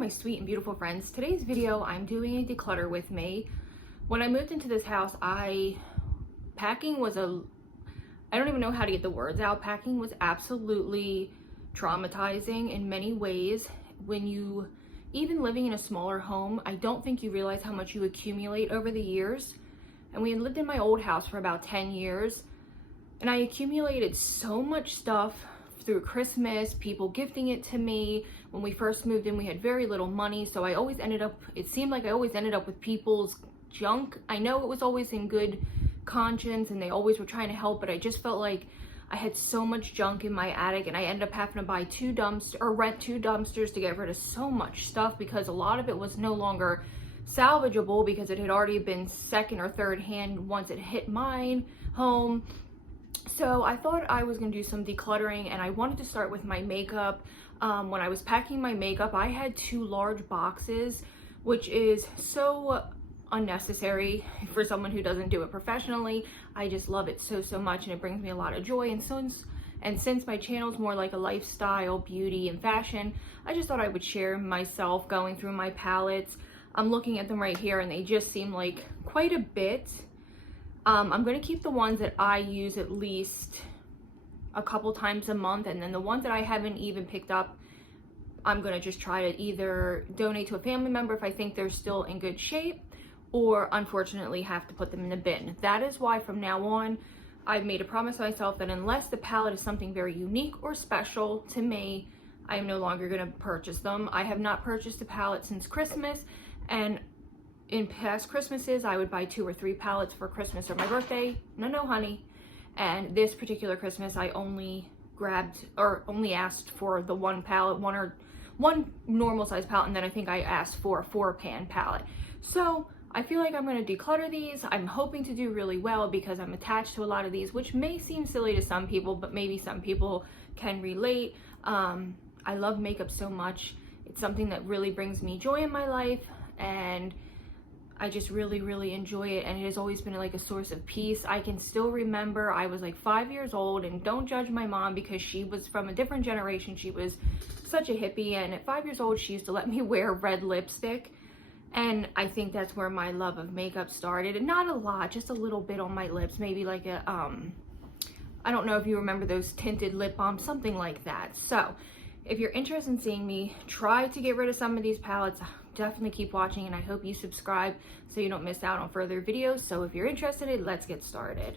my sweet and beautiful friends. Today's video, I'm doing a declutter with me. When I moved into this house, packing was I don't even know how to get the words out. Packing was absolutely traumatizing in many ways. When you, even living in a smaller home, I don't think you realize how much you accumulate over the years. And we had lived in my old house for about 10 years, and I accumulated so much stuff through Christmas, people gifting it to me. When we first moved in, we had very little money, so it seemed like I always ended up with people's junk. I know it was always in good conscience and they always were trying to help, but I just felt like I had so much junk in my attic, and I ended up having to buy rent two dumpsters to get rid of so much stuff because a lot of it was no longer salvageable because it had already been second or third hand once it hit mine home. So I thought I was going to do some decluttering, and I wanted to start with my makeup. When I was packing my makeup, I had 2 large boxes, which is so unnecessary for someone who doesn't do it professionally. I just love it so much, and it brings me a lot of joy. And since my channel is more like a lifestyle, beauty, and fashion, I just thought I would share myself going through my palettes. I'm looking at them right here, and they just seem like quite a bit. I'm going to keep the ones that I use at least a couple times a month, and then the ones that I haven't even picked up, I'm going to just try to either donate to a family member if I think they're still in good shape, or unfortunately have to put them in the bin. That is why from now on, I've made a promise to myself that unless the palette is something very unique or special to me, I am no longer going to purchase them. I have not purchased a palette since Christmas, and in past Christmases, I would buy 2 or 3 palettes for Christmas or my birthday. No, honey. And this particular Christmas, I only asked for the one palette, one normal size palette, and then I think I asked for a 4-pan palette. So I feel like I'm going to declutter these. I'm hoping to do really well because I'm attached to a lot of these, which may seem silly to some people, but maybe some people can relate. I love makeup so much. It's something that really brings me joy in my life, and I just really enjoy it, and it has always been like a source of peace. I can still remember I was like 5 years old, and don't judge my mom because she was from a different generation. She was such a hippie, and at 5 years old she used to let me wear red lipstick, and I think that's where my love of makeup started. And not a lot, just a little bit on my lips, maybe like a I don't know if you remember those tinted lip balms, something like that. So if you're interested in seeing me try to get rid of some of these palettes, definitely keep watching, and I hope you subscribe so you don't miss out on further videos. So if you're interested, let's get started.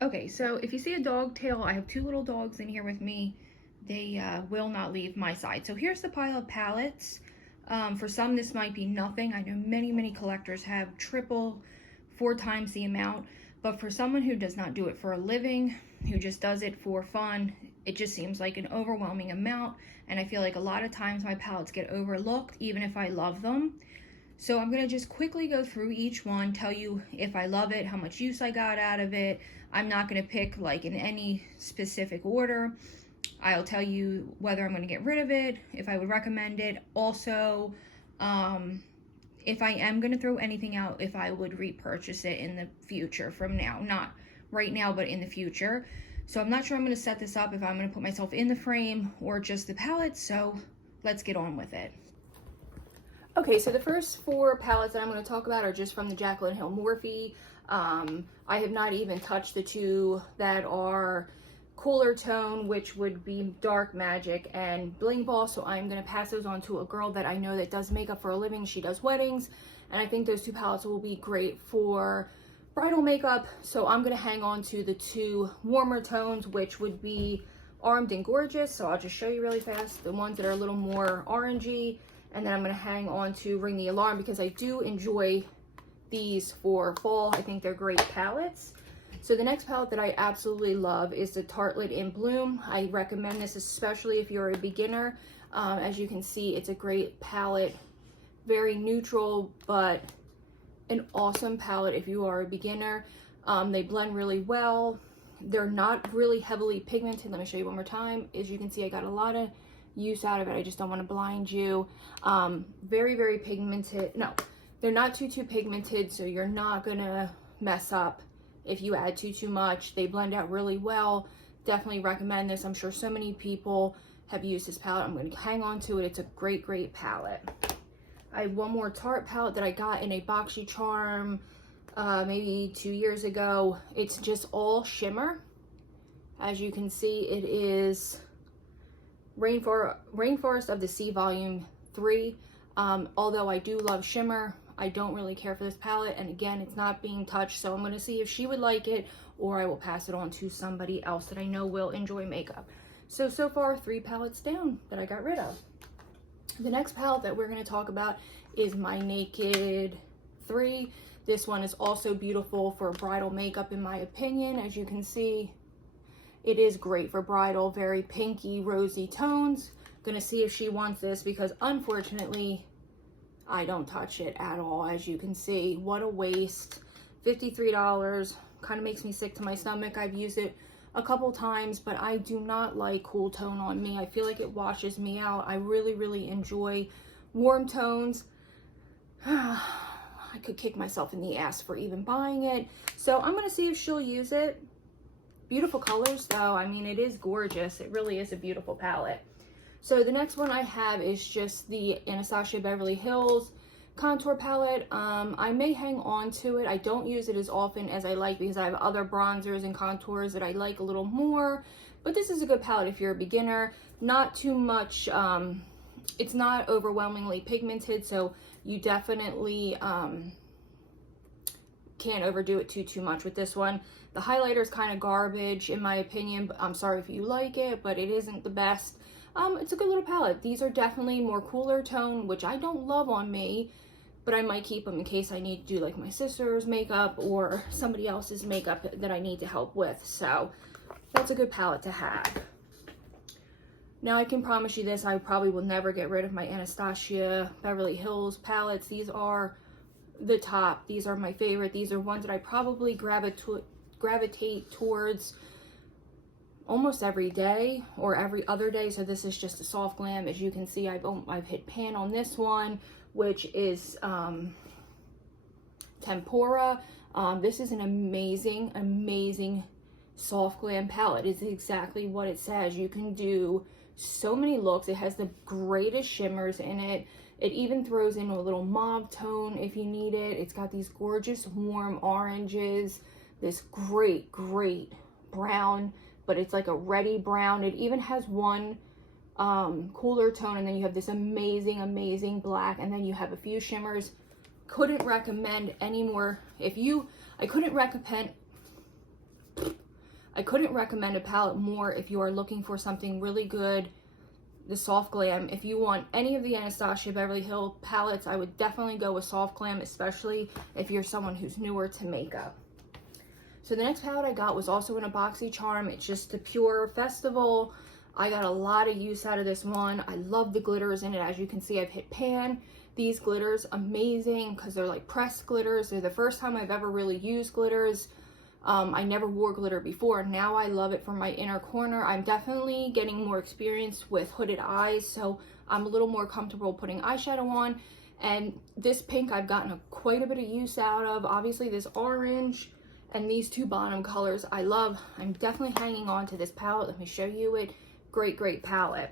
Okay, so if you see a dog tail, I have 2 little dogs in here with me. They will not leave my side. So here's the pile of palettes. For some, this might be nothing. I know many collectors have 4 times the amount, but for someone who does not do it for a living, who just does it for fun, it just seems like an overwhelming amount, and I feel like a lot of times my palettes get overlooked even if I love them. So I'm going to just quickly go through each one, tell you if I love it, how much use I got out of it. I'm not going to pick like in any specific order. I'll tell you whether I'm going to get rid of it, if I would recommend it. Also, if I am going to throw anything out, if I would repurchase it in the future from now. Not right now, but in the future. So I'm not sure I'm going to set this up if I'm going to put myself in the frame or just the palette, so let's get on with it. Okay, so the first 4 palettes that I'm going to talk about are just from the Jaclyn Hill Morphe. I have not even touched the 2 that are cooler tone, which would be Dark Magic and Bling Ball, so I'm going to pass those on to a girl that I know that does makeup for a living. She does weddings, and I think those 2 palettes will be great for bridal makeup. So I'm going to hang on to the 2 warmer tones, which would be Armed and Gorgeous. So I'll just show you really fast the ones that are a little more orangey, and then I'm going to hang on to Ring the Alarm because I do enjoy these for fall. I think they're great palettes. So the next palette that I absolutely love is the Tartelette in Bloom. I recommend this especially if you're a beginner. As you can see, it's a great palette, very neutral, but an awesome palette if you are a beginner. They blend really well. They're not really heavily pigmented. Let me show you one more time. As you can see, I got a lot of use out of it. I just don't want to blind you. Very pigmented. No, they're not too pigmented, so you're not gonna mess up if you add too much. They blend out really well. Definitely recommend this. I'm sure so many people have used this palette. I'm going to hang on to it. It's a great, great palette. I have one more Tarte palette that I got in a Boxy Charm maybe 2 years ago. It's just all shimmer. As you can see, it is Rainforest of the Sea Volume 3. Although I do love shimmer, I don't really care for this palette. And again, it's not being touched, so I'm going to see if she would like it, or I will pass it on to somebody else that I know will enjoy makeup. So far, 3 palettes down that I got rid of. The next palette that we're going to talk about is my Naked 3. This one is also beautiful for bridal makeup, in my opinion. As you can see, it is great for bridal, very pinky, rosy tones. Gonna see if she wants this, because unfortunately, I don't touch it at all. As you can see, what a waste. $53, kind of makes me sick to my stomach. I've used it a couple times, but I do not like cool tone on me. I feel like it washes me out. I really, really enjoy warm tones. I could kick myself in the ass for even buying it. So I'm gonna see if she'll use it. Beautiful colors though. I mean, it is gorgeous. It really is a beautiful palette. So the next one I have is just the Anastasia Beverly Hills contour palette. I may hang on to it. I don't use it as often as I like, because I have other bronzers and contours that I like a little more. But this is a good palette if you're a beginner. Not too much, it's not overwhelmingly pigmented, so you definitely can't overdo it too much with this one. The highlighter is kind of garbage in my opinion, but I'm sorry if you like it, but it isn't the best. It's a good little palette. These are definitely more cooler tone, which I don't love on me, but I might keep them in case I need to do like my sister's makeup or somebody else's makeup that I need to help with. So that's a good palette to have. Now I can promise you this, I probably will never get rid of my Anastasia Beverly Hills palettes. These are the top. These are my favorite. These are ones that I probably gravitate towards almost every day or every other day. So this is just a soft glam. As you can see, I've hit pan on this one, which is Tempura. This is an amazing soft glam palette. It's exactly what it says. You can do so many looks. It has the greatest shimmers in it. It even throws in a little mauve tone if you need it. It's got these gorgeous warm oranges, this great brown, but it's like a reddy brown. It even has one cooler tone, and then you have this amazing black, and then you have a few shimmers. Couldn't recommend any more. I couldn't recommend a palette more if you are looking for something really good. The soft glam, if you want any of the Anastasia Beverly Hills palettes, I would definitely go with soft glam, especially if you're someone who's newer to makeup. So the next palette I got was also in a Boxy Charm. It's just a pure festival. I got a lot of use out of this one. I love the glitters in it. As you can see, I've hit pan. These glitters, amazing, because they're like pressed glitters. They're the first time I've ever really used glitters. I never wore glitter before. Now I love it for my inner corner. I'm definitely getting more experience with hooded eyes, so I'm a little more comfortable putting eyeshadow on. And this pink I've gotten quite a bit of use out of. Obviously this orange and these two bottom colors I love. I'm definitely hanging on to this palette. Let me show you it. Great palette.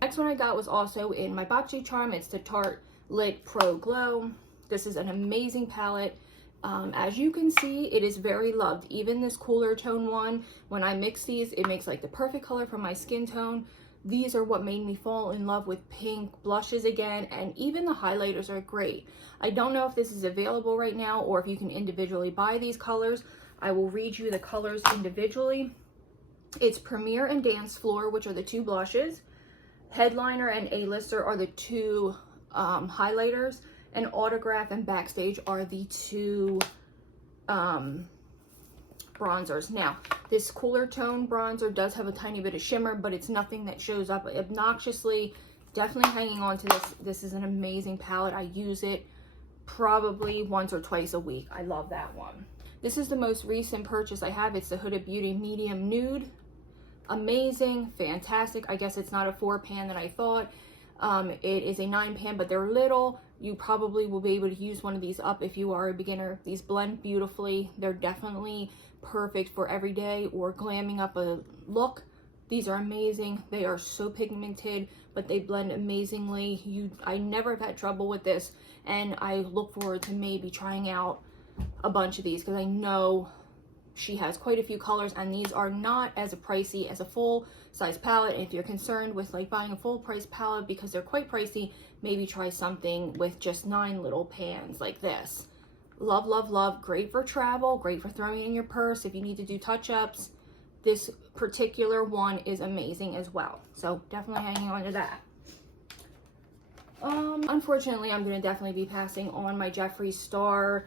Next one I got was also in my Boxy Charm. It's the Tarte Lit Pro Glow. This is an amazing palette. As you can see, it is very loved. Even this cooler tone one, when I mix these, it makes like the perfect color for my skin tone. These are what made me fall in love with pink blushes again, and even the highlighters are great. I don't know if this is available right now or if you can individually buy these colors. I will read you the colors individually. It's Premier and Dance Floor, which are the two blushes. Headliner and A-Lister are the two highlighters. And Autograph and Backstage are the two bronzers. Now, this cooler tone bronzer does have a tiny bit of shimmer, but it's nothing that shows up obnoxiously. Definitely hanging on to this. This is an amazing palette. I use it probably once or twice a week. I love that one. This is the most recent purchase I have. It's the Huda Beauty Medium Nude. Amazing, fantastic. I guess it's not a 4-pan that I thought. It is a 9-pan, but they're little. You probably will be able to use one of these up if you are a beginner. These blend beautifully. They're definitely perfect for every day or glamming up a look. These are amazing. They are so pigmented, but they blend amazingly. I never have had trouble with this, and I look forward to maybe trying out a bunch of these because I know she has quite a few colors, and these are not as pricey as a full size palette. And if you're concerned with like buying a full price palette because they're quite pricey, maybe try something with just 9 little pans like this. Love, love, love. Great for travel, great for throwing it in your purse if you need to do touch-ups. This particular one is amazing as well, so definitely hanging on to that. Unfortunately, I'm going to definitely be passing on my Jeffree Star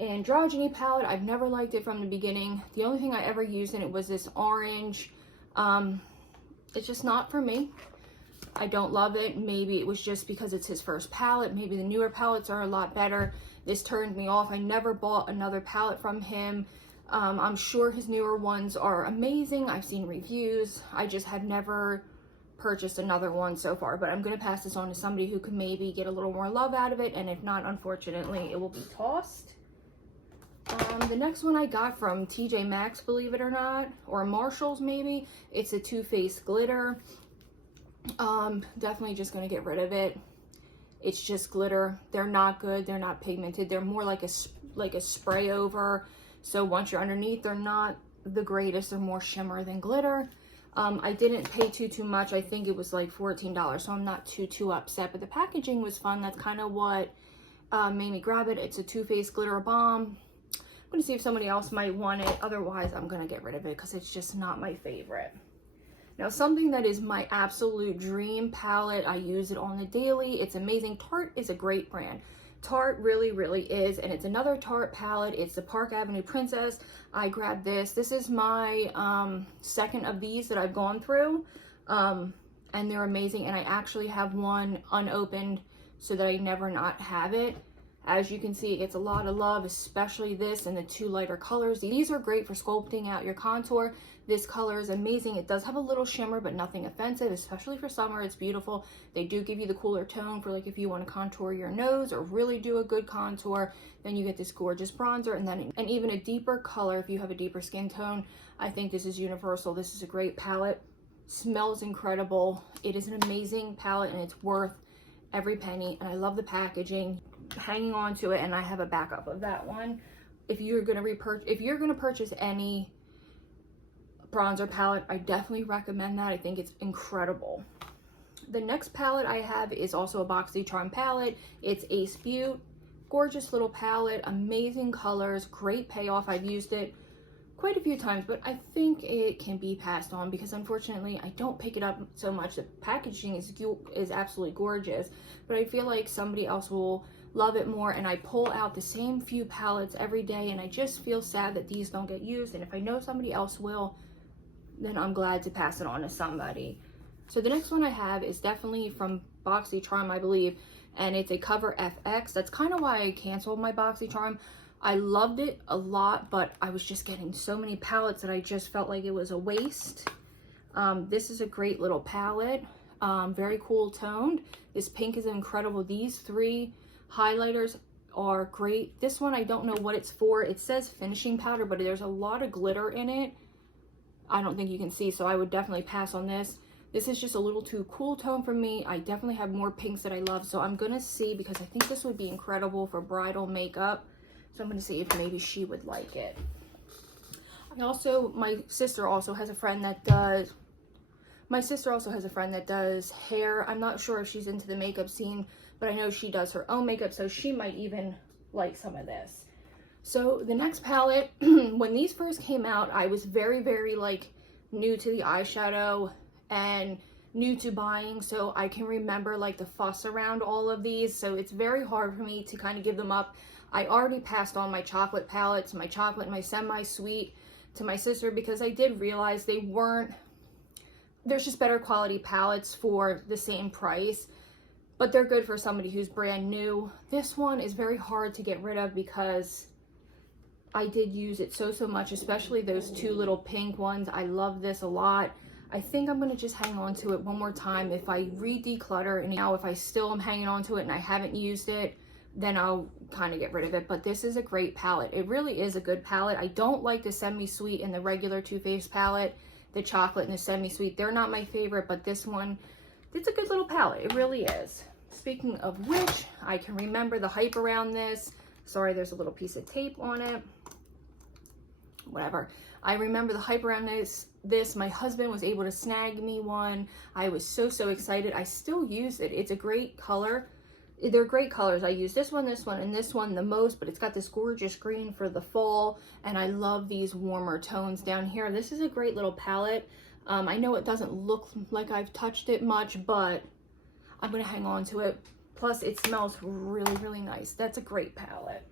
Androgyny palette. I've never liked it from the beginning. The only thing I ever used in it was this orange. It's just not for me. I don't love it. Maybe it was just because it's his first palette. Maybe the newer palettes are a lot better. This turned me off. I never bought another palette from him. I'm sure his newer ones are amazing. I've seen reviews. I just had never purchased another one so far, but I'm going to pass this on to somebody who could maybe get a little more love out of it, and if not, unfortunately, it will be tossed. The next one I got from TJ Maxx, believe it or not, or Marshall's maybe. It's a Too Faced glitter. Definitely just going to get rid of it. It's just glitter. They're not good. They're not pigmented. They're more like a spray over. So once you're underneath, they're not the greatest. They're more shimmer than glitter. I didn't pay too much. I think it was like $14, so I'm not too upset. But the packaging was fun. That's kind of what made me grab it. It's a Too Faced glitter bomb. I'm going to see if somebody else might want it. Otherwise, I'm going to get rid of it because it's just not my favorite. Now, something that is my absolute dream palette. I use it on the daily. It's amazing. Tarte is a great brand. Tarte really, really is. And it's another Tarte palette. It's the Park Avenue Princess. I grabbed this. This is my second of these that I've gone through. And they're amazing. And I actually have one unopened so that I never not have it. As you can see, it gets a lot of love, especially this and the 2 lighter colors. These are great for sculpting out your contour. This color is amazing. It does have a little shimmer, but nothing offensive, especially for summer. It's beautiful. They do give you the cooler tone for like if you want to contour your nose or really do a good contour, then you get this gorgeous bronzer and even a deeper color if you have a deeper skin tone. I think this is universal. This is a great palette. Smells incredible. It is an amazing palette and it's worth every penny, and I love the packaging. Hanging on to it, and I have a backup of that one. If you're gonna purchase any bronzer palette, I definitely recommend that. I think it's incredible. The next palette I have is also a BoxyCharm palette. It's Ace Butte. Gorgeous little palette, amazing colors, great payoff. I've used it quite a few times, but I think it can be passed on because unfortunately I don't pick it up so much. The packaging is absolutely gorgeous, but I feel like somebody else will love it more, and I pull out the same few palettes every day, and I just feel sad that these don't get used. And if I know somebody else will, then I'm glad to pass it on to somebody. So the next one I have is definitely from BoxyCharm, I believe, and it's a Cover FX. That's kind of why I canceled my BoxyCharm. I loved it a lot, but I was just getting so many palettes that I just felt like it was a waste. This is a great little palette, very cool toned. This pink is incredible. These 3 highlighters are great. This one, I don't know what it's for. It says finishing powder, but there's a lot of glitter in it. I don't think you can see, so I would definitely pass on this. This is just a little too cool tone for me. I definitely have more pinks that I love, so I'm gonna see because I think this would be incredible for bridal makeup. So I'm gonna see if maybe she would like it. My sister also has a friend that does hair. I'm not sure if she's into the makeup scene, but I know she does her own makeup, so she might even like some of this. So the next palette, when these first came out, I was very, very like new to the eyeshadow and new to buying, so I can remember like the fuss around all of these, so it's very hard for me to kind of give them up. I already passed on my chocolate palettes, my chocolate and my semi-sweet to my sister because I did realize there's just better quality palettes for the same price, but they're good for somebody who's brand new. This one is very hard to get rid of because I did use it so much, especially those 2 little pink ones. I love this a lot. I think I'm gonna just hang on to it one more time. If I re-declutter, and now if I still am hanging on to it and I haven't used it, then I'll kind of get rid of it. But this is a great palette. It really is a good palette. I don't like the semi-sweet and the regular Too Faced palette. the chocolate and the semi-sweet. They're not my favorite, but this one, it's a good little palette. It really is. Speaking of which, I can remember the hype around this. Sorry, there's a little piece of tape on it. Whatever. I remember the hype around this. My husband was able to snag me one. I was so excited. I still use it. It's a great color. They're great colors. I use this one, and this one the most, but it's got this gorgeous green for the fall, and I love these warmer tones down here. This is a great little palette. I know it doesn't look like I've touched it much, but I'm gonna hang on to it. Plus, it smells really nice. That's a great palette.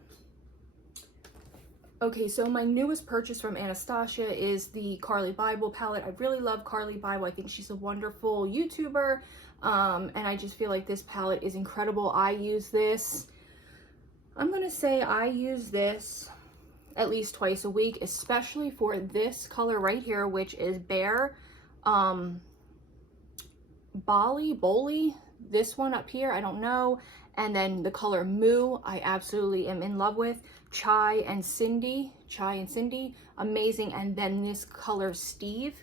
Okay, so my newest purchase from Anastasia is the Carly Bible palette. I really love Carly Bible. I think she's a wonderful YouTuber, and I just feel like this palette is incredible. I use this, I'm gonna say I use this at least twice a week, especially for this color right here, which is Bear, Boli, this one up here, I don't know. And then the color Moo, I absolutely am in love with. Chai and Cindy, amazing. And then this color Steve,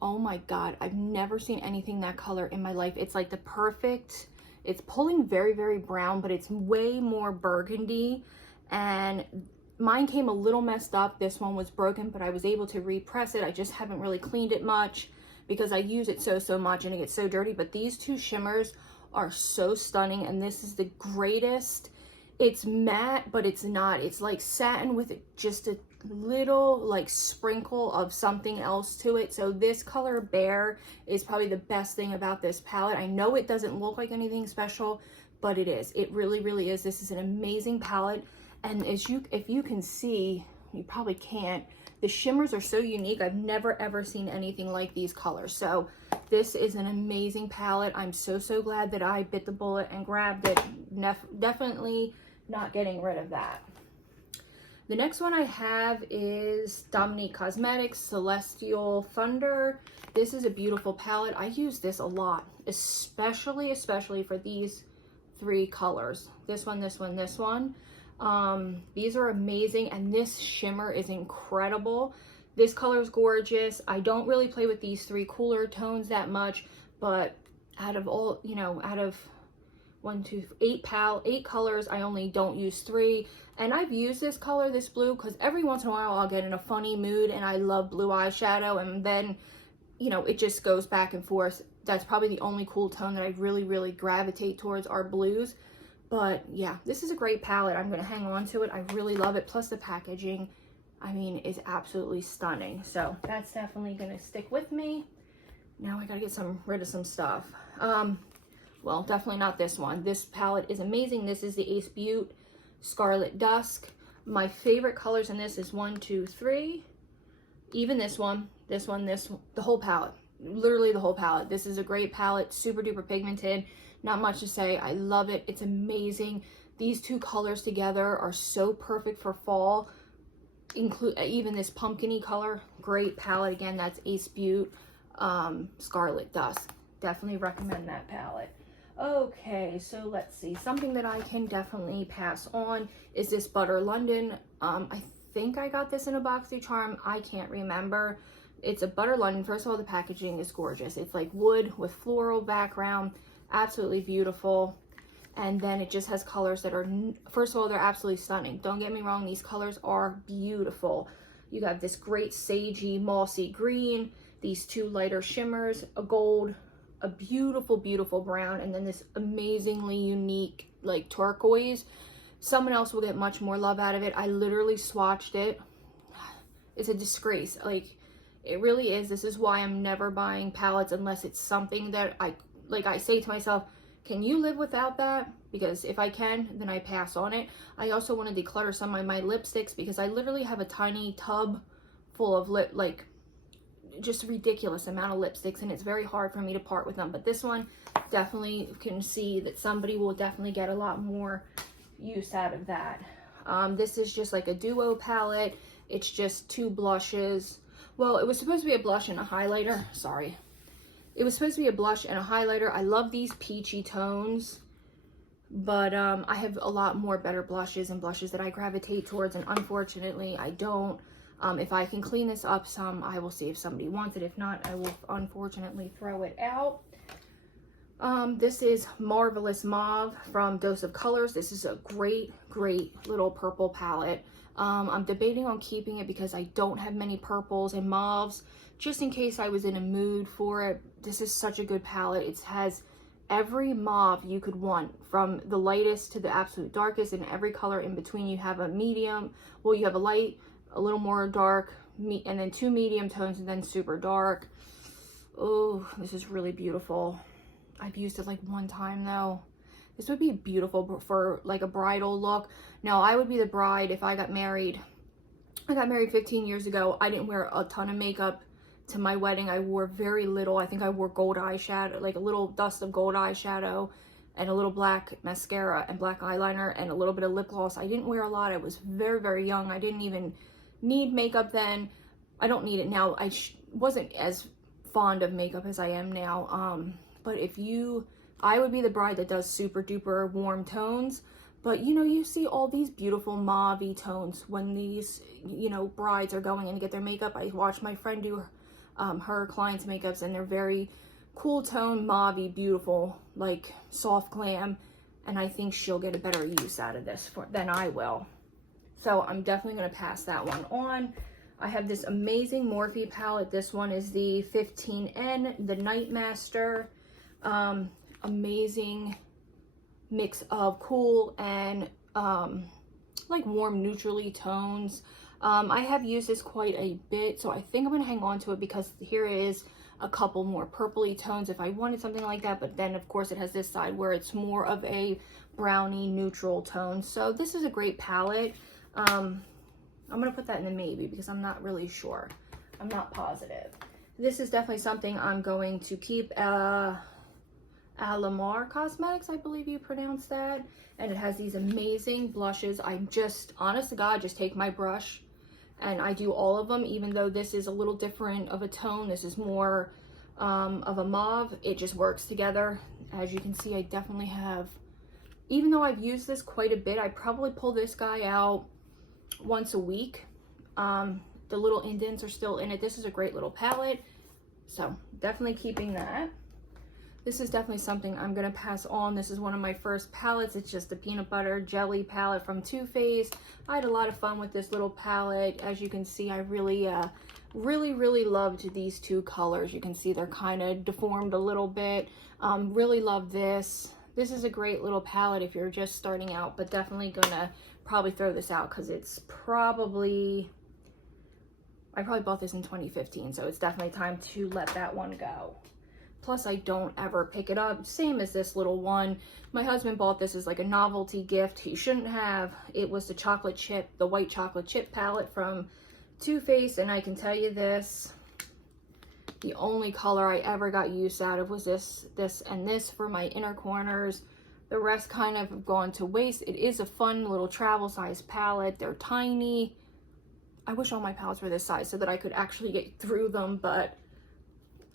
oh my God, I've never seen anything that color in my life. It's like the perfect, it's pulling very brown, but it's way more burgundy. And mine came a little messed up. This one was broken, but I was able to repress it. I just haven't really cleaned it much because I use it so much and it gets so dirty. But these two shimmers are so stunning, and this is the greatest. It's matte, but it's not. It's like satin with just a little like sprinkle of something else to it. So this color Bear is probably the best thing about this palette. I know it doesn't look like anything special, but it is. It really is. This is an amazing palette, and if you can see, you probably can't, the shimmers are so unique. I've never ever seen anything like these colors. So this is an amazing palette. I'm so glad that I bit the bullet and grabbed it. Definitely not getting rid of that. The next one I have is Dominique Cosmetics Celestial Thunder. This is a beautiful palette. I use this a lot, especially for these three colors. This one. These are amazing, and this shimmer is incredible. This color is gorgeous. I don't really play with these three cooler tones that much, but out of all, you know, out of 8 colors, I only don't use 3. And I've used this color, this blue, because every once in a while I'll get in a funny mood and I love blue eyeshadow, and then, you know, it just goes back and forth. That's probably the only cool tone that I really gravitate towards are blues. But yeah, this is a great palette. I'm going to hang on to it. I really love it. Plus the packaging, I mean, is absolutely stunning. So that's definitely going to stick with me. Now I got to get rid of some stuff. Well, definitely not this one. This palette is amazing. This is the Ace Beauty Scarlet Dusk. My favorite colors in this is 1, 2, 3. Even this one, the whole palette. Literally the whole palette. This is a great palette. Super duper pigmented. Not much to say. I love it. It's amazing. These two colors together are so perfect for fall. Include even this pumpkin-y color. Great palette. Again, that's Ace Beauty Scarlet Dusk. Definitely recommend that palette. Okay, so let's see. Something that I can definitely pass on is this Butter London. I think I got this in a BoxyCharm. I can't remember. It's a Butter London. First of all, the packaging is gorgeous. It's like wood with floral background. Absolutely beautiful. And then it just has colors that are, first of all, they're absolutely stunning. Don't get me wrong, these colors are beautiful. You have this great sagey, mossy green, these two lighter shimmers, a gold, a beautiful brown, and then this amazingly unique like turquoise. Someone else will get much more love out of it. I literally swatched it. It's a disgrace. Like, it really is. This is why I'm never buying palettes unless it's something that I say to myself, can you live without that? Because if I can, then I pass on it. I also want to declutter some of my lipsticks because I literally have a tiny tub full of just a ridiculous amount of lipsticks, and it's very hard for me to part with them. But this one, definitely can see that somebody will definitely get a lot more use out of that. This is just like a duo palette. It's just 2 blushes. Well, it was supposed to be a blush and a highlighter. Sorry. It was supposed to be a blush and a highlighter. I love these peachy tones, but I have a lot more better blushes and blushes that I gravitate towards, and unfortunately I don't. If I can clean this up some, I will see if somebody wants it. If not, I will unfortunately throw it out. This is Marvelous Mauve from Dose of Colors. This is a great little purple palette. I'm debating on keeping it because I don't have many purples and mauves, just in case I was in a mood for it. This is such a good palette. It has every mauve you could want, from the lightest to the absolute darkest, and every color in between. You have a medium, well, you have a light, a little more dark, and then 2 medium tones, and then super dark. Oh, this is really beautiful. I've used it like one time though. This would be beautiful for like a bridal look. Now, I would be the bride if I got married. I got married 15 years ago. I didn't wear a ton of makeup to my wedding. I wore very little. I think I wore gold eyeshadow, like a little dust of gold eyeshadow, and a little black mascara and black eyeliner and a little bit of lip gloss. I didn't wear a lot. I was very young. I didn't even need makeup then. I don't need it now. I wasn't as fond of makeup as I am now. But I would be the bride that does super duper warm tones. But you know, you see all these beautiful mauve-y tones when these, you know, brides are going in to get their makeup. I watch my friend do her clients' makeups, and they're very cool tone, mauve-y, beautiful, like soft glam. And I think she'll get a better use out of this than I will. So I'm definitely going to pass that one on. I have this amazing Morphe palette. This one is the 15N, the Night Master. Amazing mix of cool and like warm neutrally tones. I have used this quite a bit, so I think I'm gonna hang on to it because here is a couple more purpley tones if I wanted something like that. But then of course it has this side where it's more of a brownie neutral tone. So this is a great palette. I'm gonna put that in the maybe because I'm not really sure. I'm not positive. This is definitely something I'm going to keep. Alamar Cosmetics, I believe you pronounce that. And it has these amazing blushes. I just, honest to God, just take my brush and I do all of them, even though this is a little different of a tone. This is more of a mauve. It just works together. As you can see, I definitely have, even though I've used this quite a bit, I probably pull this guy out once a week. The little indents are still in it. This is a great little palette, so definitely keeping that. This is definitely something I'm going to pass on. This is one of my first palettes. It's just a peanut butter jelly palette from Too Faced. I had a lot of fun with this little palette. As you can see, I really loved these two colors. You can see they're kind of deformed a little bit. Really love this. This is a great little palette if you're just starting out, but definitely gonna probably throw this out because it's probably, I probably bought this in 2015, so it's definitely time to let that one go. Plus, I don't ever pick it up. Same as this little one. My husband bought this as like a novelty gift. He shouldn't have. It was the chocolate chip, the white chocolate chip palette from Too Faced. And I can tell you this, the only color I ever got use out of was this and this for my inner corners. The rest kind of have gone to waste. It is a fun little travel size palette. They're tiny. I wish all my palettes were this size so that I could actually get through them, but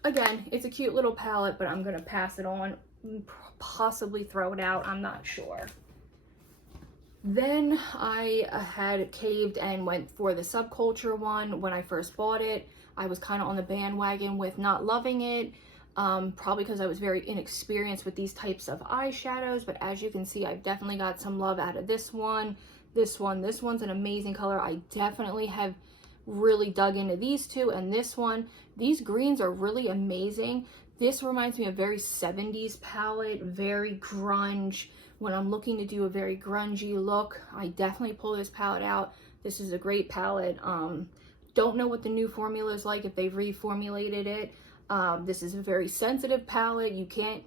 again, it's a cute little palette, but I'm going to pass it on, possibly throw it out. I'm not sure. Then I had caved and went for the Subculture one. When I first bought it, I was kind of on the bandwagon with not loving it, probably because I was very inexperienced with these types of eyeshadows. But as you can see, I've definitely got some love out of this one. This one's an amazing color. I definitely have really dug into these two, and this one. These greens are really amazing. This reminds me of very 70s palette, very grunge. When I'm looking to do a very grungy look, I definitely pull this palette out. This is a great palette. Don't know what the new formula is like, if they've reformulated it. This is a very sensitive palette. You can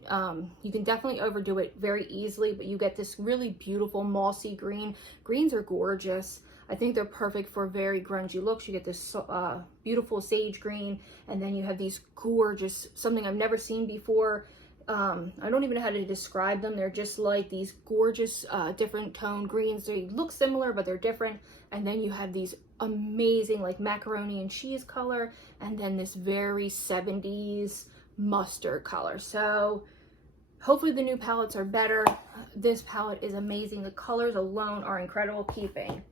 definitely overdo it very easily, but you get this really beautiful mossy green. Greens are gorgeous. I think they're perfect for very grungy looks. You get this beautiful sage green, and then you have these gorgeous, something I've never seen before. I don't even know how to describe them. They're just like these gorgeous different tone greens. They look similar, but they're different. And then you have these amazing like macaroni and cheese color, and then this very 70s mustard color. So hopefully the new palettes are better. This palette is amazing. The colors alone are incredible. Keeping.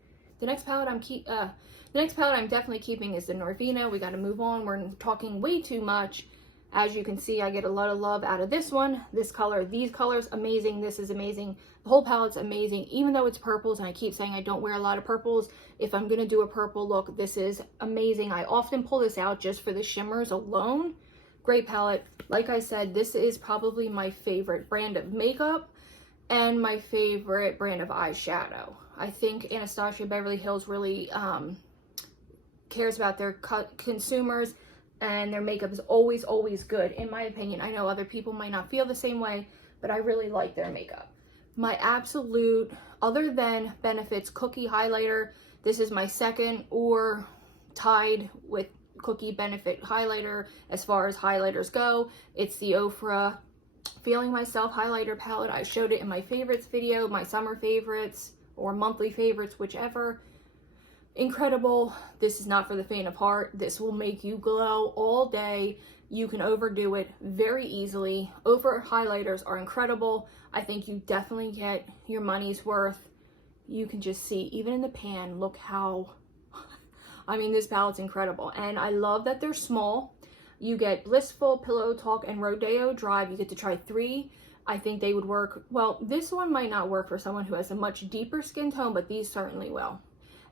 The next palette I'm definitely keeping is the Norvina. We got to move on. We're talking way too much. As you can see, I get a lot of love out of this one. This color, these colors, amazing. This is amazing. The whole palette's amazing, even though it's purples, and I keep saying I don't wear a lot of purples. If I'm going to do a purple look, this is amazing. I often pull this out just for the shimmers alone. Great palette. Like I said, this is probably my favorite brand of makeup and my favorite brand of eyeshadow. I think Anastasia Beverly Hills really cares about their consumers, and their makeup is always, always good, in my opinion. I know other people might not feel the same way, but I really like their makeup. My absolute, other than Benefit's Cookie Highlighter, this is my second or tied with Cookie Benefit highlighter as far as highlighters go. It's the Ofra Feeling Myself highlighter palette. I showed it in my favorites video, my summer favorites or monthly favorites, whichever. Incredible. This is not for the faint of heart. This will make you glow all day. You can overdo it very easily. Ofra highlighters are incredible. I think you definitely get your money's worth. You can just see, even in the pan, look how, I mean, this palette's incredible. And I love that they're small. You get Blissful, Pillow Talk, and Rodeo Drive. You get to try 3. I think they would work. Well, this one might not work for someone who has a much deeper skin tone, but these certainly will.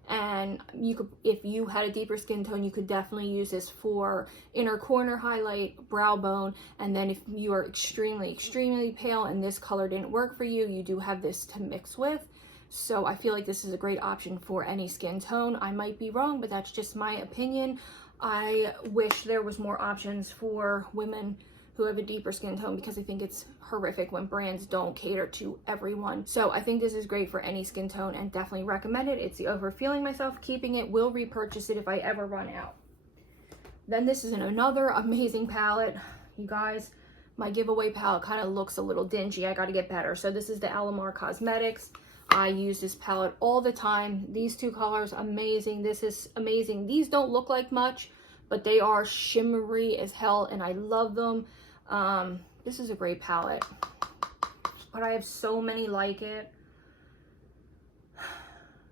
And you could, if you had a deeper skin tone, you could definitely use this for inner corner highlight, brow bone. And then if you are extremely, extremely pale and this color didn't work for you, you do have this to mix with. So I feel like this is a great option for any skin tone. I might be wrong, but that's just my opinion. I wish there was more options for women who have a deeper skin tone, because I think it's horrific when brands don't cater to everyone. So I think this is great for any skin tone and definitely recommend it. It's the Ofra Feeling Myself. Keeping it. Will repurchase it if I ever run out. Then this is another amazing palette. You guys, my giveaway palette kind of looks a little dingy. I got to get better. So this is the Alamar Cosmetics. I use this palette all the time. These 2 colors, amazing. This is amazing. These don't look like much, but they are shimmery as hell, and I love them. This is a great palette, but I have so many like it.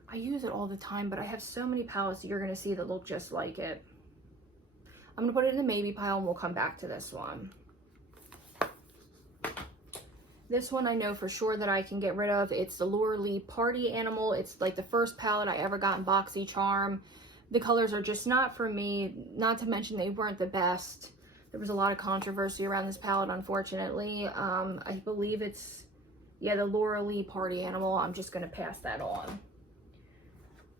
I use it all the time, but I have so many palettes that you're going to see that look just like it. I'm going to put it in the maybe pile, and we'll come back to this one. This one I know for sure that I can get rid of. It's the Laura Lee Party Animal. It's like the first palette I ever got in BoxyCharm. The colors are just not for me, not to mention they weren't the best. There was a lot of controversy around this palette, unfortunately. I believe it's, yeah, the Laura Lee Party Animal. I'm just going to pass that on.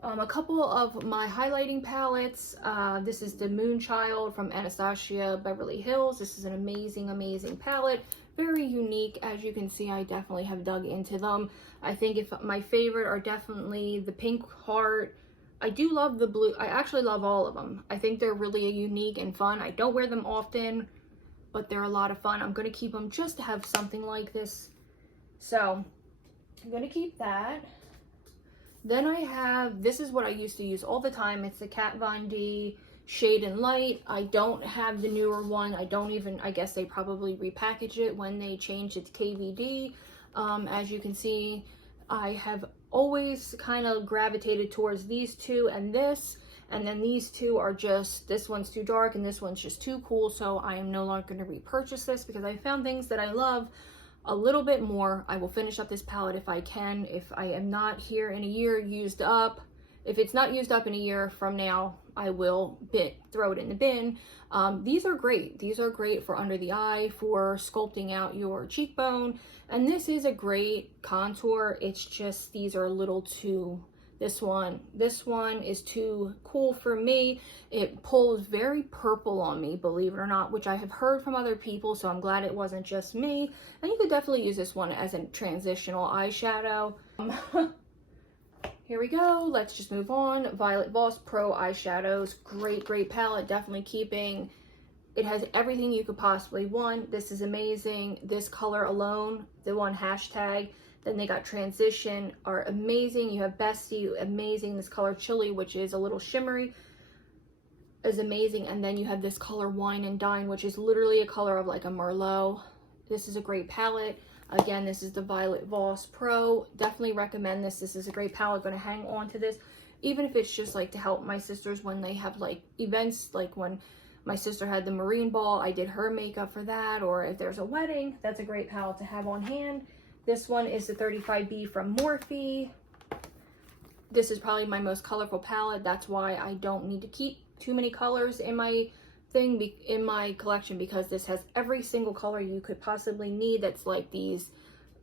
A couple of my highlighting palettes. This is the Moonchild from Anastasia Beverly Hills. This is an amazing, amazing palette. Very unique. As you can see, I definitely have dug into them. I think if my favorite are definitely the Pink Heart. I do love the blue. I actually love all of them. I think they're really unique and fun. I don't wear them often, but they're a lot of fun. I'm going to keep them just to have something like this. So I'm going to keep that. Then I have, this is what I used to use all the time. It's the Kat Von D Shade and Light. I don't have the newer one. I guess they probably repackaged it when they changed it to KVD. As you can see, I have always kind of gravitated towards these 2 and this, and then these 2 are just, this one's too dark and this one's just too cool, so I am no longer going to repurchase this because I found things that I love a little bit more. I will finish up this palette if I can. If I am not here in a year used up, if it's not used up in a year from now, I will throw it in the bin. These are great. These are great for under the eye, for sculpting out your cheekbone. And this is a great contour. It's just, these are a little too, this one is too cool for me. It pulls very purple on me, believe it or not, which I have heard from other people. So I'm glad it wasn't just me. And you could definitely use this one as a transitional eyeshadow. Here we go. Let's just move on. Violet Voss Pro eyeshadows. Great, great palette. Definitely keeping. It has everything you could possibly want. This is amazing. This color alone, the one hashtag. Then they got Transition, are amazing. You have Bestie, amazing. This color Chili, which is a little shimmery, is amazing. And then you have this color Wine and Dine, which is literally a color of like a Merlot. This is a great palette. Again, this is the Violet Voss Pro. Definitely recommend this. This is a great palette. Going to hang on to this. even if it's just like to help my sisters when they have like events, like when my sister had the Marine Ball, I did her makeup for that, or if there's a wedding, that's a great palette to have on hand. This one is the 35B from Morphe. This is probably my most colorful palette. That's why I don't need to keep too many colors in my in my collection, because this has every single color you could possibly need. That's like these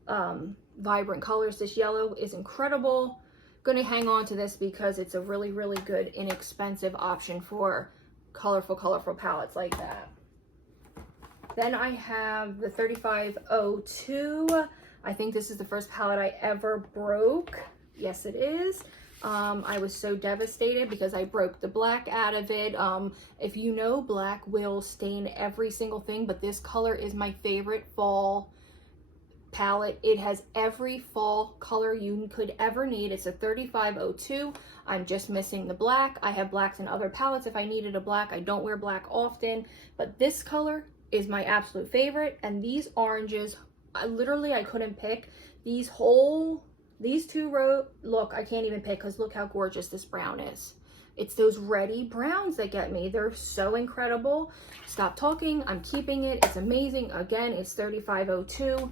vibrant colors. This yellow is incredible. Gonna hang on to this because it's a really, really good, inexpensive option for colorful palettes like that. Then I have the 3502. I think this is the first palette I ever broke. Yes, it is. I was so devastated because I broke the black out of it. If you know, black will stain every single thing, but this color is my favorite fall palette. It has every fall color you could ever need. It's a 3502. I'm just missing the black. I have blacks in other palettes if I needed a black. I don't wear black often, but this color is my absolute favorite. And these oranges, I couldn't pick. These two row, look, I can't even pick because look how gorgeous this brown is. It's those reddy browns that get me. They're so incredible. Stop talking, I'm keeping it. It's amazing. Again, it's 3502.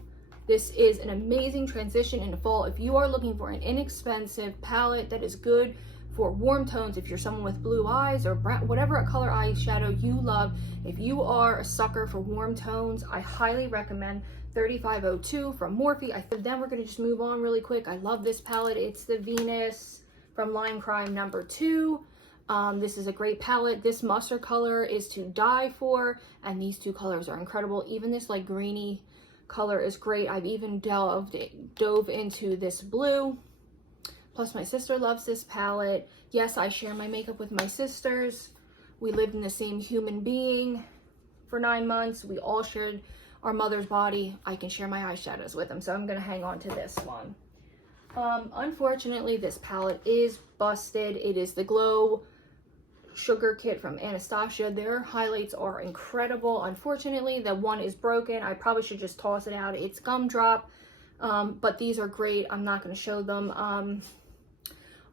This is an amazing transition into fall. If you are looking for an inexpensive palette that is good for warm tones, if you're someone with blue eyes or brown, whatever color eyeshadow you love, if you are a sucker for warm tones, I highly recommend 3502 from Morphe. Then we're going to just move on really quick. I love this palette. It's the Venus from Lime Crime #2. This is a great palette. This mustard color is to die for, and these two colors are incredible. Even this like greeny color is great. I've even dove into this blue. Plus my sister loves this palette. Yes, I share my makeup with my sisters. We lived in the same human being for 9 months. We all shared our mother's body. I can share my eyeshadows with them, so I'm gonna hang on to this one. Unfortunately, this palette is busted. It is the Glow Sugar Kit from Anastasia. Their highlights are incredible. Unfortunately, the one is broken. I probably should just toss it out. It's gumdrop, but these are great. I'm not gonna show them.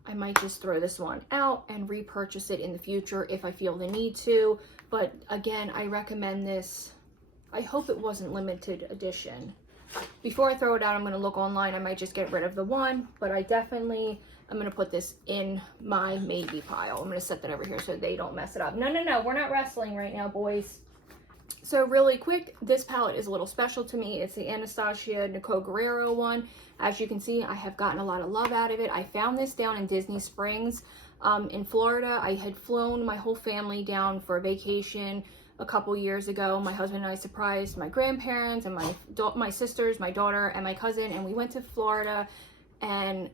I might just throw this one out and repurchase it in the future if I feel the need to. But again, I recommend this. I hope it wasn't limited edition. Before I throw it out, I'm going to look online. I might just get rid of the one, but I definitely am going to put this in my maybe pile. I'm going to set that over here so they don't mess it up. No, we're not wrestling right now, boys. So really quick, this palette is a little special to me. It's the Anastasia Nicole Guerrero one. As you can see, I have gotten a lot of love out of it. I found this down in Disney Springs in Florida. I had flown my whole family down for a vacation a couple years ago. My husband and I surprised my grandparents and my sisters, my daughter, and my cousin, and we went to Florida, and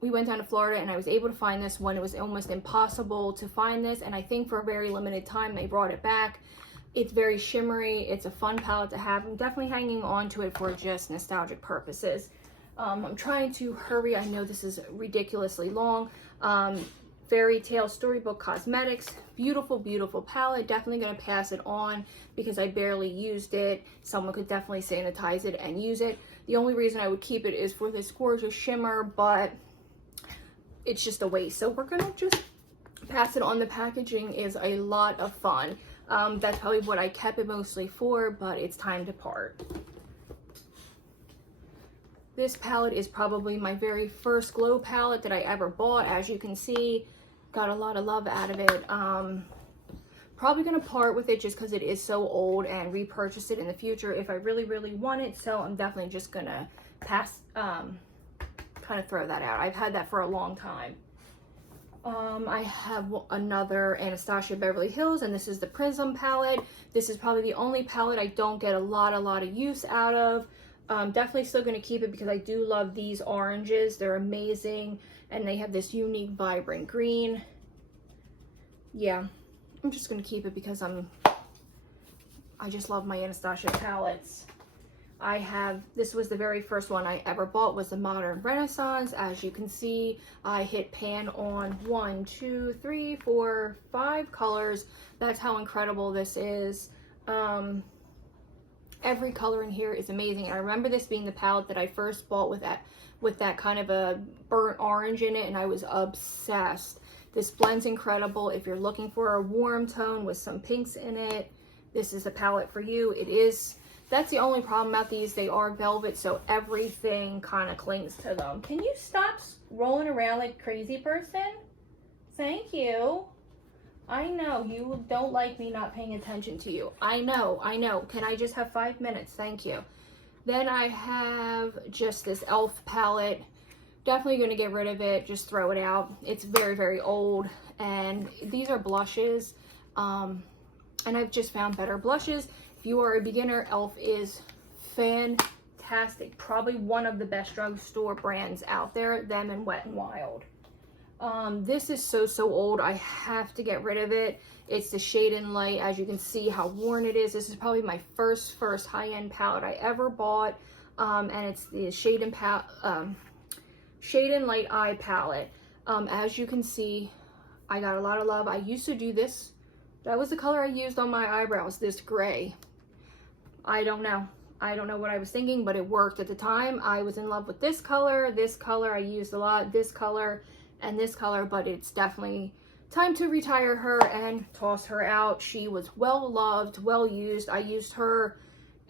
we went down to Florida, and I was able to find this when it was almost impossible to find this, and I think for a very limited time they brought it back. It's very shimmery. It's a fun palette to have. I'm definitely hanging on to it for just nostalgic purposes. I'm trying to hurry. I know this is ridiculously long. Fairy Tale Storybook Cosmetics. Beautiful, beautiful palette. Definitely going to pass it on because I barely used it. Someone could definitely sanitize it and use it. The only reason I would keep it is for this gorgeous shimmer, but it's just a waste. So we're going to just pass it on. The packaging is a lot of fun. That's probably what I kept it mostly for, but it's time to part. This palette is probably my very first Glow palette that I ever bought. As you can see, got a lot of love out of it. Probably going to part with it just because it is so old and repurchase it in the future if I really, really want it. So I'm definitely just going to pass, kind of throw that out. I've had that for a long time. I have another Anastasia Beverly Hills, and this is the Prism palette. This is probably the only palette I don't get a lot of use out of. Definitely still going to keep it because I do love these oranges. They're amazing, and they have this unique vibrant green. Yeah, I'm just going to keep it because I just love my Anastasia palettes. This was the very first one I ever bought, was the Modern Renaissance. As you can see, I hit pan on 1, 2, 3, 4, 5 colors. That's how incredible this is. Every color in here is amazing. And I remember this being the palette that I first bought with that kind of a burnt orange in it, and I was obsessed. This blend's incredible. If you're looking for a warm tone with some pinks in it, this is a palette for you. It is, that's the only problem about these. They are velvet, so everything kind of clings to them. Can you stop rolling around like a crazy person? Thank you. I know you don't like me not paying attention to you. I know. Can I just have 5 minutes? Thank you. Then I have just this e.l.f. palette. Definitely going to get rid of it. Just throw it out. It's very, very old. And these are blushes. And I've just found better blushes. If you are a beginner, e.l.f. is fantastic. Probably one of the best drugstore brands out there. Them and Wet n Wild. This is so old. I have to get rid of it. It's the Shade and Light. As you can see how worn it is. This is probably my first high-end palette I ever bought. And it's the Shade and Light Eye palette. As you can see, I got a lot of love. I used to do this. That was the color I used on my eyebrows, this gray. I don't know what I was thinking, but it worked at the time. I was in love with this color I used a lot, this color, and this color, but it's definitely time to retire her and toss her out. She was well loved, well used. I used her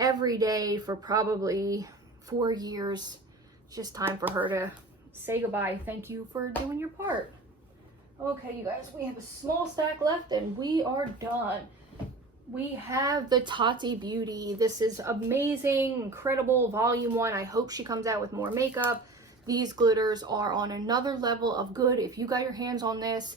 every day for probably 4 years. It's just time for her to say goodbye. Thank you for doing your part. Okay, you guys, we have a small stack left and we are done. We have the Tati Beauty. This is amazing, incredible, volume 1. I hope she comes out with more makeup. These glitters are on another level of good. If you got your hands on this,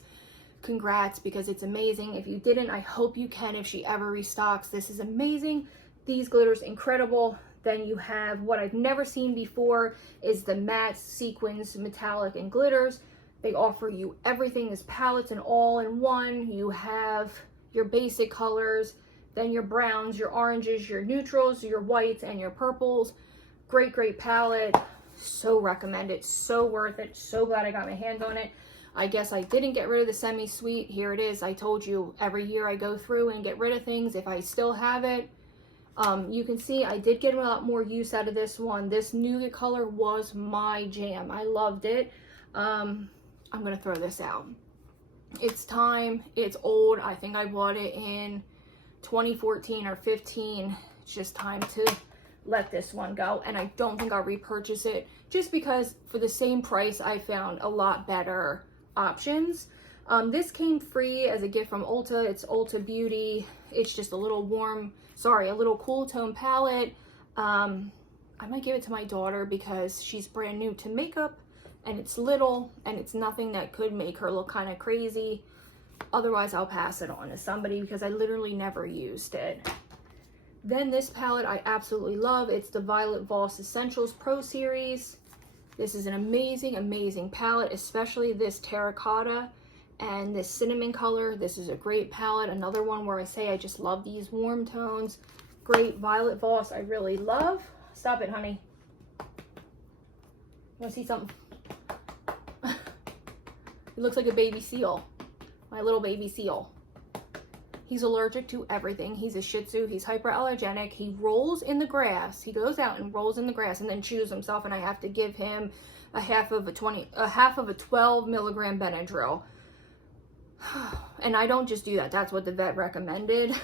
congrats, because it's amazing. If you didn't, I hope you can if she ever restocks. This is amazing. These glitters, incredible. Then you have what I've never seen before is the matte sequins, metallic, and glitters. They offer you everything as palettes and all in one. You have your basic colors, then your browns, your oranges, your neutrals, your whites, and your purples. Great palette. So recommend it. So worth it. So glad I got my hands on it. I guess I didn't get rid of the semi-sweet. Here it is. I told you every year I go through and get rid of things if I still have it. You can see I did get a lot more use out of this one. This nougat color was my jam. I loved it. I'm going to throw this out. It's time. It's old. I think I bought it in 2014 or 15. It's just time to let this one go, and I don't think I'll repurchase it just because for the same price I found a lot better options. This came free as a gift from Ulta. It's Ulta Beauty. It's just a little cool tone palette. I might give it to my daughter because she's brand new to makeup and it's little and it's nothing that could make her look kind of crazy. Otherwise I'll pass it on to somebody because I literally never used it. Then this palette I absolutely love. It's the Violet Voss Essentials Pro Series. This is an amazing palette, especially this terracotta and this cinnamon color. This is a great palette. Another one where I say I just love these warm tones. Great. Violet Voss I really love. Stop it, honey. You want to see something? It looks like a baby seal. My little baby seal. He's allergic to everything. He's a Shih Tzu. He's hyperallergenic. He rolls in the grass. He goes out and rolls in the grass and then chews himself, and I have to give him a half of a 12 milligram Benadryl. And I don't just do that. That's what the vet recommended.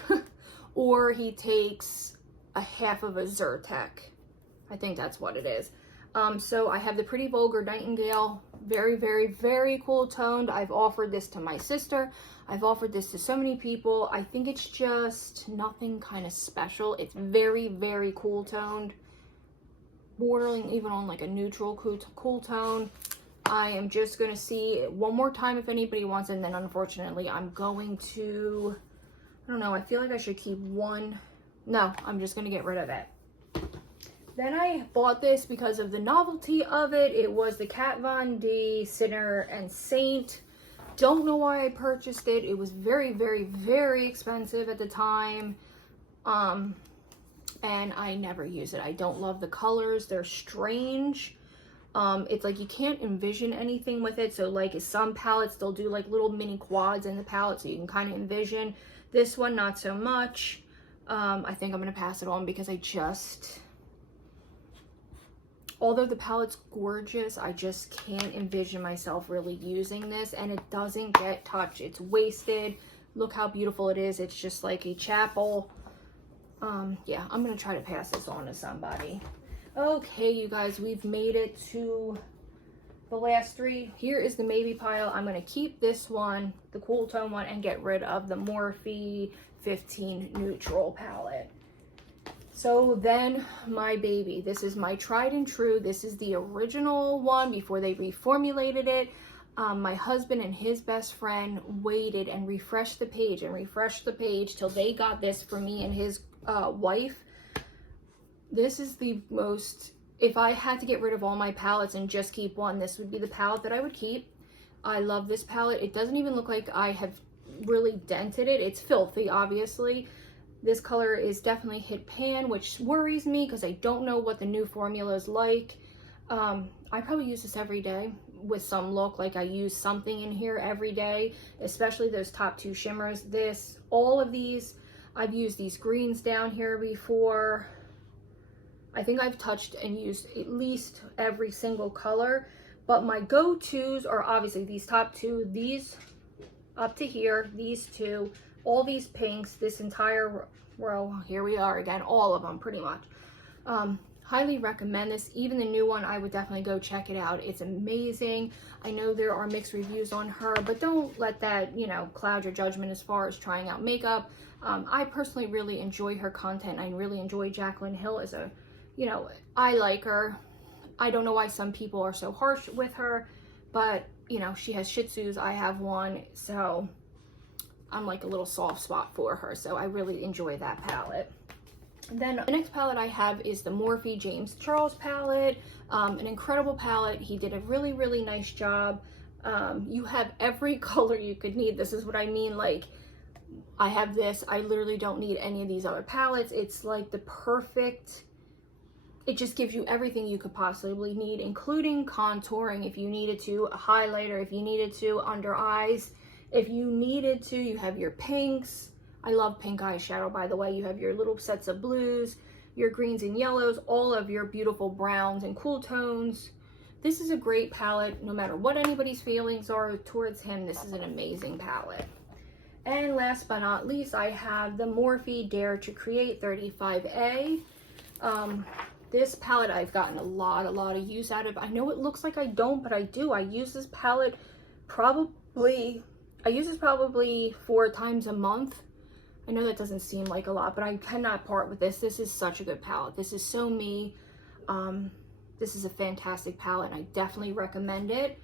Or he takes a half of a Zyrtec. I think that's what it is. So I have the Pretty Vulgar Nightingale. Very cool toned. I've offered this to my sister. I've offered this to so many people. I think it's just nothing kind of special. It's very cool toned. Bordering even on like a neutral cool tone. I am just going to see it one more time if anybody wants it. And then unfortunately I'm going to, I don't know, I feel like I should keep one. No, I'm just going to get rid of it. Then I bought this because of the novelty of it. It was the Kat Von D Sinner and Saint. Don't know why I purchased it. It was very expensive at the time. And I never use it. I don't love the colors. They're strange. It's like you can't envision anything with it. So like some palettes, they'll do like little mini quads in the palette so you can kind of envision. This one, not so much. I think I'm gonna pass it on because although the palette's gorgeous, I just can't envision myself really using this, and it doesn't get touched. It's wasted. Look how beautiful it is. It's just like a chapel. Yeah, I'm gonna try to pass this on to somebody. Okay, you guys, we've made it to the last three. Here is the maybe pile. I'm gonna keep this one, the cool tone one, and get rid of the Morphe 15 neutral palette. So then my baby, this is my tried and true. This is the original one before they reformulated it. My husband and his best friend waited and refreshed the page till they got this for me and his wife. This is the most, if I had to get rid of all my palettes and just keep one, this would be the palette that I would keep. I love this palette. It doesn't even look like I have really dented it. It's filthy, obviously. This color is definitely hit pan, which worries me because I don't know what the new formula is like. I probably use this every day with some look, like I use something in here every day, especially those top two shimmers. All of these, I've used these greens down here before. I think I've touched and used at least every single color, but my go-tos are obviously these top two, these up to here, these two, all these pinks, this entire row. Here we are again, all of them pretty much. Highly recommend this. Even the new one, I would definitely go check it out. It's amazing. I know there are mixed reviews on her, but don't let that, you know, cloud your judgment as far as trying out makeup. I personally really enjoy her content. I really enjoy Jaclyn Hill as a, you know, I like her. I don't know why some people are so harsh with her, but you know, she has Shih Tzus, I have one, so I'm like a little soft spot for her, so I really enjoy that palette. Then the next palette I have is the Morphe James Charles palette. An incredible palette. He did a really, really nice job. You have every color you could need. This is what I mean, like, I have this, I literally don't need any of these other palettes. It's like the perfect, it just gives you everything you could possibly need, including contouring if you needed to, a highlighter if you needed to, under eyes if you needed to. You have your pinks. I love pink eyeshadow, by the way. You have your little sets of blues, your greens and yellows, all of your beautiful browns and cool tones. This is a great palette. No matter what anybody's feelings are towards him, this is an amazing palette. And last but not least, I have the Morphe Dare to Create 35A. This palette I've gotten a lot of use out of. I know it looks like I don't, but I do. I use this palette probably 4 times a month. I know that doesn't seem like a lot, but I cannot part with this. This is such a good palette. This is so me. This is a fantastic palette, and I definitely recommend it.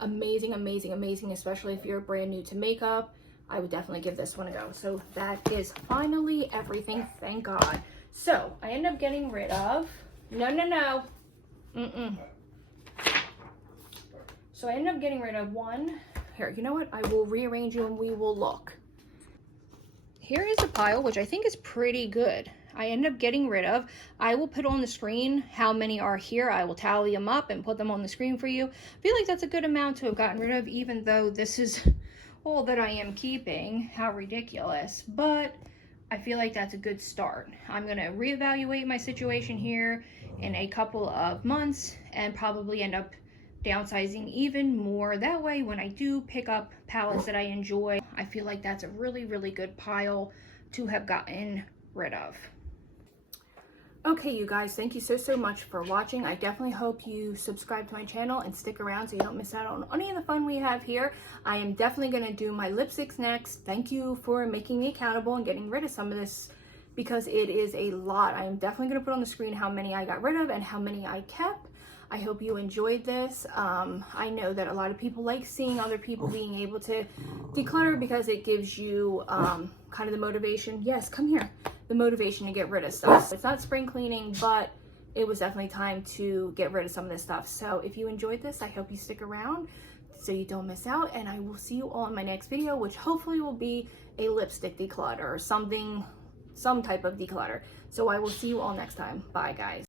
Amazing, especially if you're brand new to makeup. I would definitely give this one a go. So that is finally everything, thank God. So I end up getting rid of, So I end up getting rid of one. Here, you know what? I will rearrange you and we will look. Here is a pile, which I think is pretty good. I end up getting rid of. I will put on the screen how many are here. I will tally them up and put them on the screen for you. I feel like that's a good amount to have gotten rid of, even though this is all that I am keeping. How ridiculous. But I feel like that's a good start. I'm going to reevaluate my situation here in a couple of months and probably end up downsizing even more. That way, when I do pick up palettes that I enjoy, I feel like that's a really, really good pile to have gotten rid of. Okay, you guys, thank you so much for watching. I definitely hope you subscribe to my channel and stick around so you don't miss out on any of the fun we have here. I am definitely going to do my lipsticks next. Thank you for making me accountable and getting rid of some of this, because it is a lot. I am definitely going to put on the screen how many I got rid of and how many I kept. I hope you enjoyed this. I know that a lot of people like seeing other people being able to declutter because it gives you kind of the motivation. Yes, come here. The motivation to get rid of stuff. It's not spring cleaning, but it was definitely time to get rid of some of this stuff. So if you enjoyed this, I hope you stick around so you don't miss out, and I will see you all in my next video, which hopefully will be a lipstick declutter or something, some type of declutter. So I will see you all next time. Bye, guys.